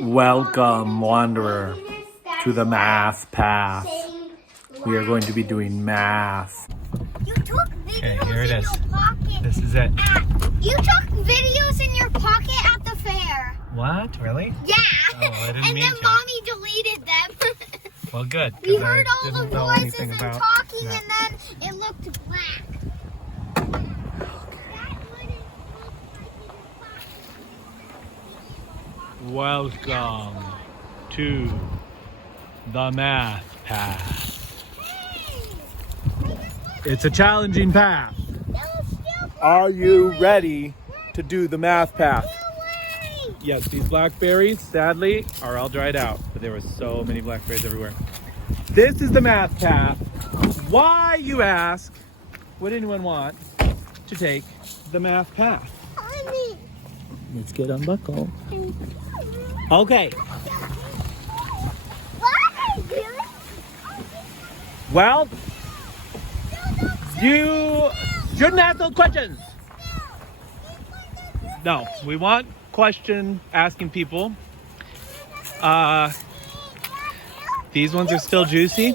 Welcome, Wanderer, to the math path. We are going to be doing math. You took videos Okay, here it in is. your pocket. This is it. You took videos in your pocket at the fair. What? Really? Yeah. Oh, I didn't and mean then to. Mommy deleted them. Well, good. We 'cause heard I all the didn't know voices anything and about talking, math. and then it looked black. Welcome to the math path. It's a challenging path. Are you ready to do the math path? Yes, these blackberries, sadly, are all dried out, but there were so many blackberries everywhere. This is the math path. Why, you ask, would anyone want to take the math path? Let's get unbuckled. Okay. Well, you shouldn't ask those questions. No, we want question asking people. These ones are still juicy.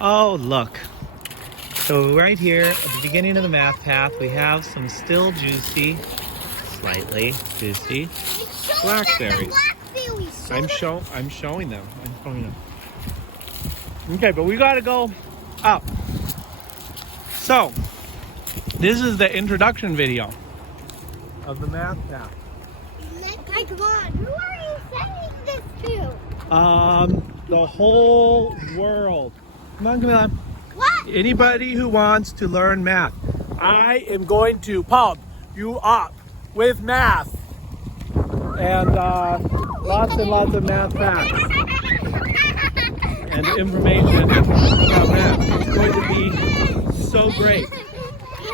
Oh, look. So right here at the beginning of the math path, we have some still juicy, slightly juicy blackberries. I'm showing them. Okay, but we gotta go up. So, this is the introduction video of the math path. Okay, come on. Who are you sending this to? The whole world. Come on, Camilla. What? Anybody who wants to learn math, I am going to pump you up with math and lots and lots of math facts and information about math. It's going to be so great.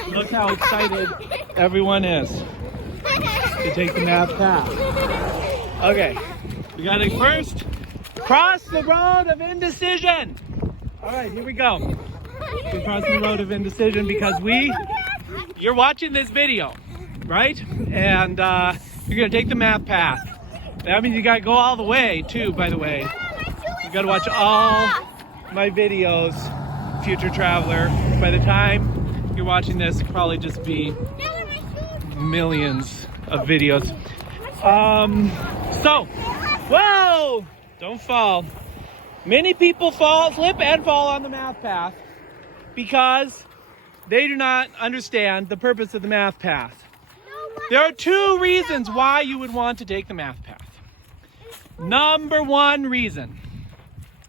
Look how excited everyone is to take the math path. Okay, we gotta first cross the road of indecision. All right, here we go. We're crossing the road of indecision because you're watching this video, right? And you're gonna take the math path. That means you gotta go all the way too, by the way. You gotta watch all my videos, future traveler. By the time you're watching this, it'll probably just be millions of videos. Whoa, don't fall. Many people slip and fall on the math path because they do not understand the purpose of the math path. There are two reasons why you would want to take the math path. Number one reason,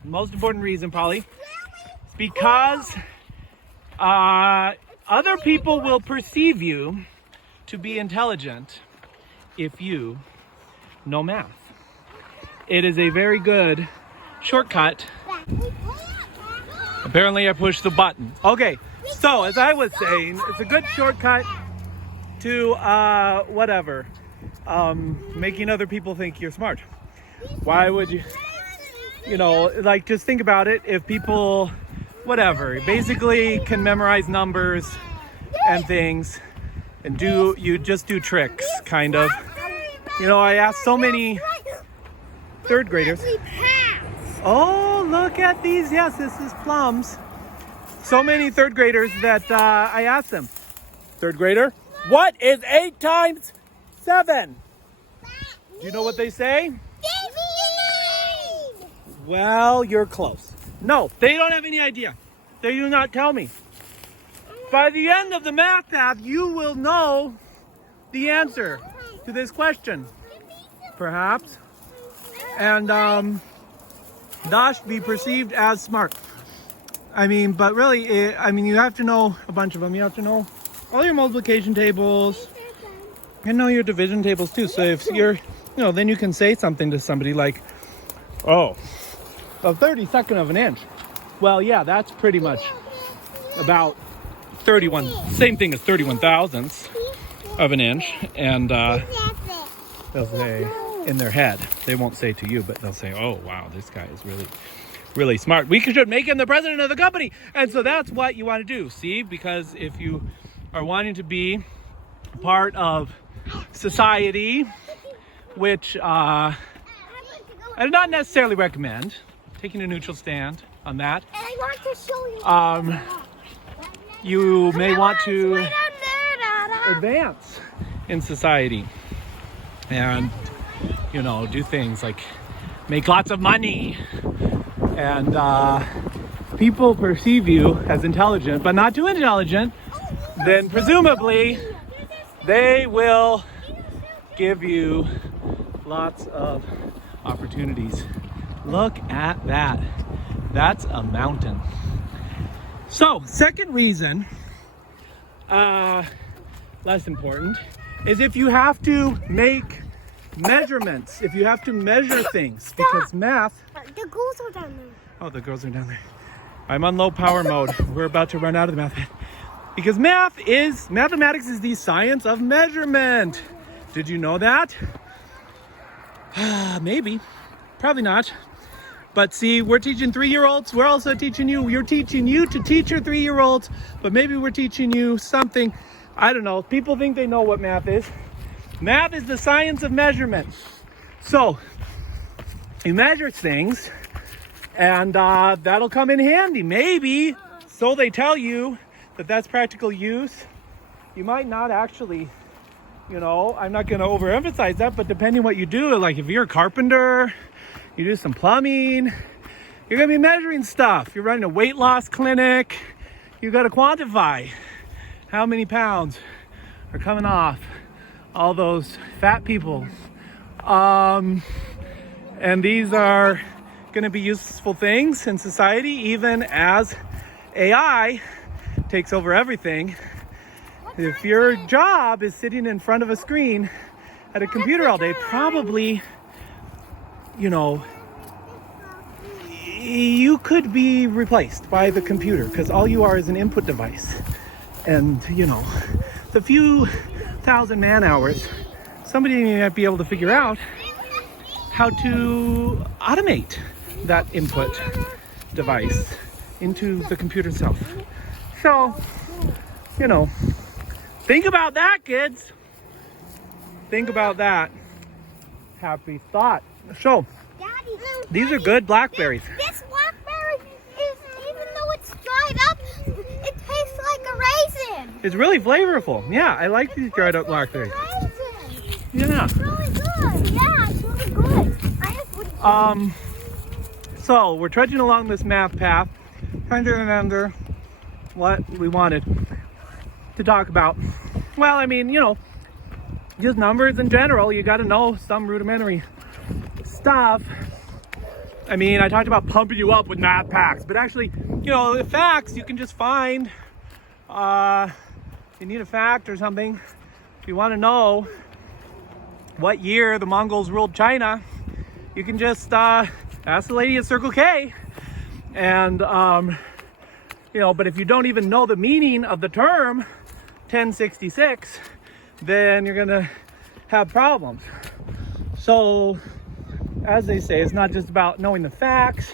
most important reason probably, is because other people will perceive you to be intelligent if you know math. It is a very good shortcut. Apparently I pushed the button. Okay, so as I was saying, it's a good shortcut to making other people think you're smart. Why would you, just think about it. If people, basically can memorize numbers and things and you just do tricks, kind of. I asked so many third graders. Oh, look at these. Yes, this is plums. So many third graders that I asked them. Third grader, what is 8 times 7? Do you know what they say? 59. Well, you're close. No, they don't have any idea. They do not tell me. By the end of the math path, you will know the answer to this question, perhaps, and thus be perceived as smart. But really, you have to know a bunch of them. You have to know all your multiplication tables and know your division tables too. So if you're, then you can say something to somebody like, oh, a 32nd of an inch. Well, yeah, that's pretty much about 31, same thing as 31 thousandths of an inch. And they'll say in their head, they won't say to you, but they'll say, oh, wow, this guy is really, really smart. We should make him the president of the company. And so that's what you want to do, see? Because if you are wanting to be part of society, which I do not necessarily recommend taking a neutral stand on that. And I want to show you. You may want to Way down there, Dada. advance in society and, you know, do things like make lots of money. And people perceive you as intelligent, but not too intelligent, then presumably they will give you lots of opportunities. Look at that. That's a mountain. So, second reason, less important, is if you have to make measurements, if you have to measure things, because math... The girls are down there. Oh, the girls are down there. I'm on low power mode. We're about to run out of the math. Because mathematics is the science of measurement. Did you know that? Maybe. Probably not. But see, we're teaching 3-year-olds. We're also teaching you. We're teaching you to teach your 3-year-olds. But maybe we're teaching you something. I don't know. People think they know what math is. Math is the science of measurement. So, you measure things, and that'll come in handy. Maybe, so they tell you that that's practical use. You might not actually, you know, I'm not going to overemphasize that, but depending what you do, like if you're a carpenter, you do some plumbing, you're going to be measuring stuff. You're running a weight loss clinic, you got to quantify how many pounds are coming off all those fat people. And these are going to be useful things in society, even as AI takes over everything. If your job is sitting in front of a screen at a computer all day, probably, you know, you could be replaced by the computer because all you are is an input device. And, you know, the few thousand man hours, somebody might be able to figure out how to automate that input device into the computer itself. So, you know, think about that, kids. Think about that. Happy thought. So, Daddy, these are good blackberries. This blackberry is, even though it's dried up, it tastes like a raisin. It's really flavorful. Yeah, I like these dried up blackberries. Raisin. Yeah. It's really good. Yeah, it's really good. So we're trudging along this math path, trying to remember what we wanted to talk about. Well, I mean, you know, just numbers in general. You got to know some rudimentary stuff. I mean, I talked about pumping you up with math packs, but actually, you know, the facts you can just find. You need a fact or something. If you want to know what year the Mongols ruled China, you can just ask the lady at Circle K. And, you know, but if you don't even know the meaning of the term 1066, then you're going to have problems. So, as they say, it's not just about knowing the facts,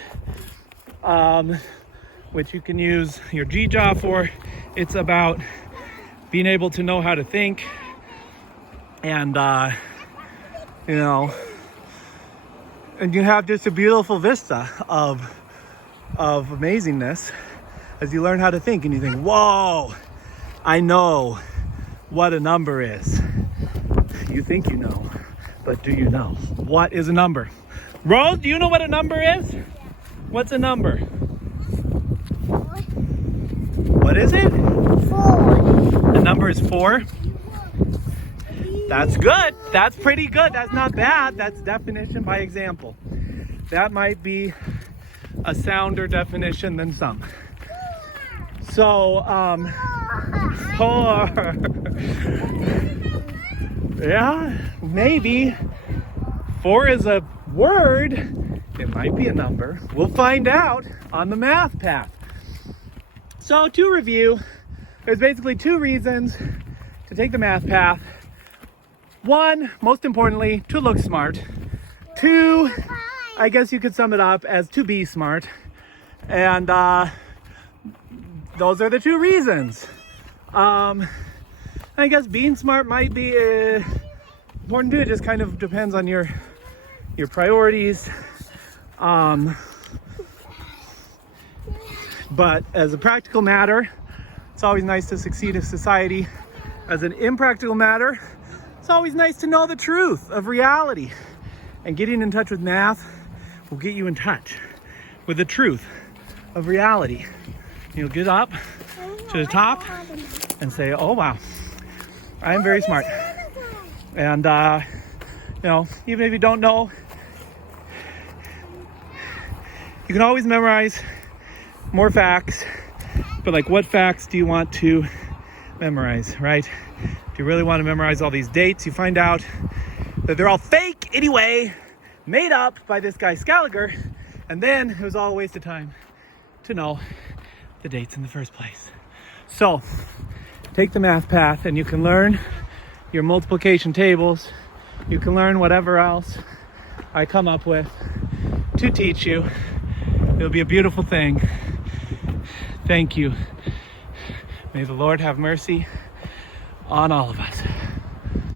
which you can use your GJA for. It's about being able to know how to think and, you know, and you have just a beautiful vista of amazingness as you learn how to think, and you think, whoa, I know what a number is. You think you know, but do you know? What is a number? Rose, do you know what a number is? What's a number? What is it? 4. The number is 4. That's good. That's pretty good. That's not bad. That's definition by example. That might be a sounder definition than some. So, 4. Yeah, maybe 4 is a word. It might be a number. We'll find out on the math path. So, to review, there's basically 2 reasons to take the math path. 1, most importantly, to look smart. 2, I guess you could sum it up as to be smart. And those are the 2 reasons. I guess being smart might be important too. It just kind of depends on your priorities But as a practical matter, it's always nice to succeed in society. As an impractical matter, it's always nice to know the truth of reality. And getting in touch with math will get you in touch with the truth of reality. You'll get up to the top and say, oh wow, I am very smart. And you know, even if you don't know, you can always memorize more facts, but like, what facts do you want to memorize, right? If you really want to memorize all these dates, you find out that they're all fake anyway, made up by this guy Scaliger, and then it was all a waste of time to know the dates in the first place. So take the math path and you can learn your multiplication tables. You can learn whatever else I come up with to teach you. It'll be a beautiful thing. Thank you. May the Lord have mercy on all of us.